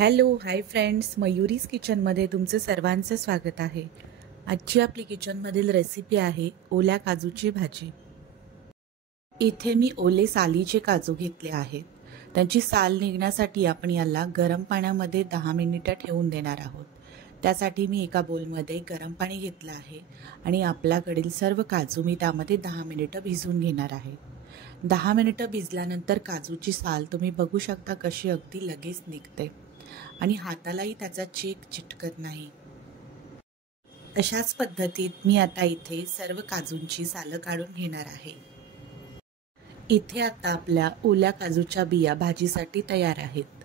Hello hi friends, मयुरीज किचनमध्ये तुमचं सर्वांचं स्वागत आहे। आजची आपली किचनमधील रेसिपी आहे ओल्या काजूची भाजी। इथे मी ओले सालीचे काजू घेतले आहेत। त्यांची साल निघण्यासाठी आपण याला गरम पाण्यामध्ये 10 मिनिटं ठेवून देणार आहोत। त्यासाठी मी एका बोलमध्ये गरम पाणी घेतलं आहे आणि आपल्याकडील सर्व काजू मी त्यामध्ये 10 मिनिटं भिजवून घेणार आहे। 10 मिनिटं भिजल्यानंतर काजूची साल तुम्ही बघू शकता कशी अगदी लगेच निघते आणि हातालाही त्याचा चेक चिटकत नाही। अशाच पद्धतीत मी आता इथे सर्व काजूंची सालं काढून घेणार आहे। इथे आता आपल्या ओल्या काजूच्या बिया भाजीसाठी तयार आहेत।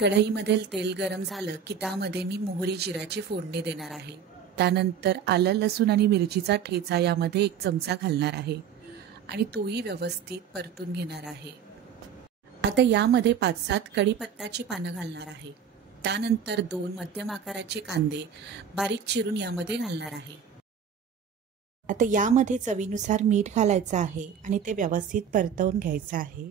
कढईमध्ये तेल गरम झालं की त्यामध्ये मी मोहरी जिऱ्याची फोडणी देणार आहे। त्यानंतर आलं लसूण आणि मिरचीचा ठेचा यामध्ये 1 चमचा घालणार आहे आणि तोही व्यवस्थित परतून घेणार आहे। आता यामध्ये 5-7 कढीपत्त्याची पानं घालणार आहे। त्यानंतर 2 मध्यम आकाराचे कांदे बारीक चिरून यामध्ये घालणार आहे। आता यामध्ये चवीनुसार मीठ घालायचं आहे आणि ते व्यवस्थित परतवून घ्यायचं आहे।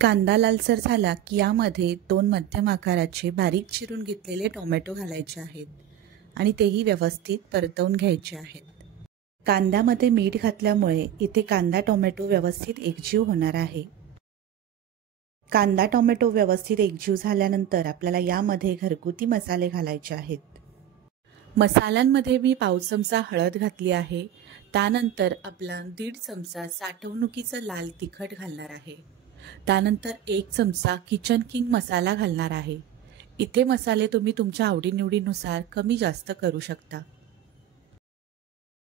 कांदा लालसर झाला की यामध्ये 2 मध्यम आकाराचे बारीक चिरून घेतलेले टोमॅटो घालायचे आहेत आणि तेही व्यवस्थित परतवून घ्यायचे आहेत। कांद्यामध्ये मीठ घातल्यामुळे इथे कांदा टोमॅटो व्यवस्थित एकजीव होणार आहे। कांदा टोमॅटो व्यवस्थित एकजीव झाल्यानंतर आपल्याला यामध्ये घरगुती मसाले घालायचे आहेत। मसाल्यांमध्ये मी पाव चमचा हळद घातली आहे। त्यानंतर आपला 1.5 चमचा साठवणुकीचं लाल तिखट घालणार आहे। त्यानंतर 1 चमचा किचन किंग मसाला घालणार आहे। इथे मसाले तुम्ही तुमच्या आवडीनिवडीनुसार कमी जास्त करू शकता।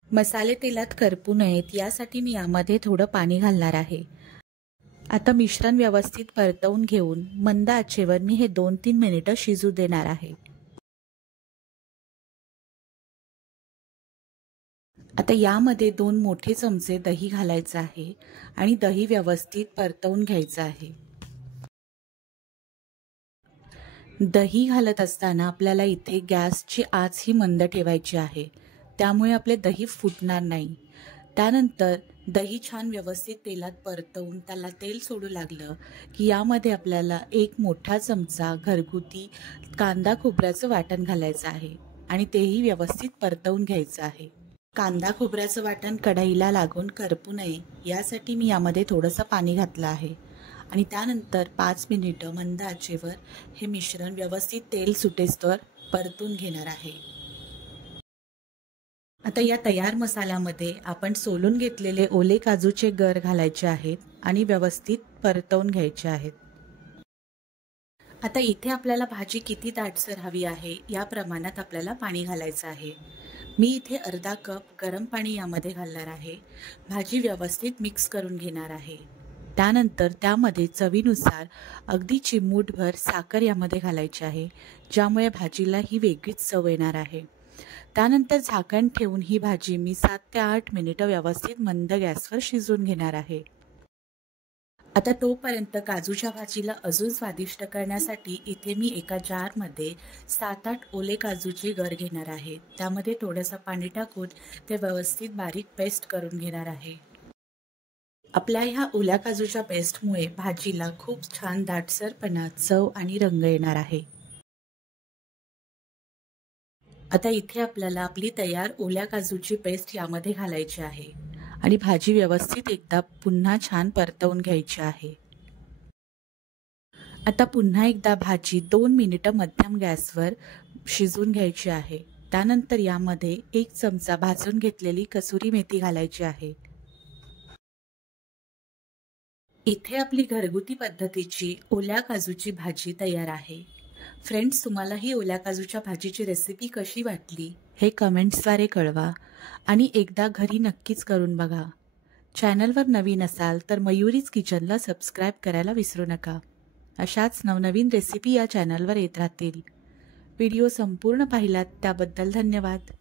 मसाले तेलात करपू नयेत यासाठी मी यामध्ये थोडं पाणी घालणार आहे। आता मिश्रण व्यवस्थित परतवून घेऊन मंद आचेवर मी हे 2-3 मिनिटं शिजू देणार आहे। आता यामध्ये 2 मोठे चमचे दही घालायचं आहे आणि दही व्यवस्थित परतवून घ्यायचं आहे। दही घालत असताना आपल्याला इथे गॅसची आच ही मंद ठेवायची आहे, त्यामुळे आपले दही फुटणार नाही। त्यानंतर दही छान व्यवस्थित तेलात परतवून त्याला तेल सोडू लागलं की यामध्ये आपल्याला 1 मोठा चमचा घरगुती कांदा खोबऱ्याचं वाटण घालायचं आहे आणि तेही व्यवस्थित परतवून घ्यायचं आहे। कांदा खोबऱ्याचं वाटण कढईला लागून करपू नये यासाठी मी यामध्ये थोडंसं पाणी घातलं आहे आणि त्यानंतर 5 मिनिटं मंद आचेवर हे मिश्रण व्यवस्थित तेल सुटेस्तोवर परतून घेणार आहे। आता या तयार मसाल्यामध्ये आपण सोलून घेतलेले ओले काजूचे गर घालायचे आहेत आणि व्यवस्थित परतवून घ्यायचे आहेत। आता इथे आपल्याला भाजी किती दाटसर हवी आहे या प्रमाणात आपल्याला पाणी घालायचं आहे। मी इथे अर्धा कप गरम पाणी यामध्ये घालणार आहे। भाजी व्यवस्थित मिक्स करून घेणार आहे। त्यानंतर त्यामध्ये चवीनुसार अगदी चिमूटभर साखर यामध्ये घालायची आहे, ज्यामुळे भाजीला ही वेगळीच चव येणार आहे। त्यानंतर झाकण ठेवून ही भाजी मी 7 ते 8 मिनिटं व्यवस्थित मंद गॅसवर शिजवून घेणार आहे। आता तोपर्यंत काजूच्या भाजीला अजून स्वादिष्ट करण्यासाठी इथे मी एका जारमध्ये 7-8 ओले काजूचे गर घेणार आहे। त्यामध्ये थोडंसं पाणी टाकून ते व्यवस्थित बारीक पेस्ट करून घेणार आहे। आपल्या ह्या ओल्या काजूच्या पेस्टमुळे भाजीला खूप छान दाटसरपणा, चव आणि रंग येणार आहे। आता इथे आपल्याला आपली तयार ओल्या काजूची पेस्ट यामध्ये घालायची आहे आणि भाजी व्यवस्थित एकदा पुन्हा छान परतवून घ्यायची आहे। आता पुन्हा एकदा भाजी 2 मिनिटं मध्यम गॅसवर शिजवून घ्यायची आहे। त्यानंतर यामध्ये 1 चमचा भाजून घेतलेली कसुरी मेथी घालायची आहे। इथे आपली घरगुती पद्धतीची ओल्या काजूची भाजी तयार आहे। फ्रेंड्स, तुम्हाला ही ओल्या काजूच्या भाजीची रेसिपी कशी वाटली हे कमेंट्सद्वारे कळवा आणि एकदा घरी नक्कीच करून बघा। चॅनलवर नवीन असाल तर मयुरीज किचनला सबस्क्राईब करायला विसरू नका। अशाच नवनवीन रेसिपी या चॅनलवर येत राहतील। व्हिडिओ संपूर्ण पाहिलात त्याबद्दल धन्यवाद।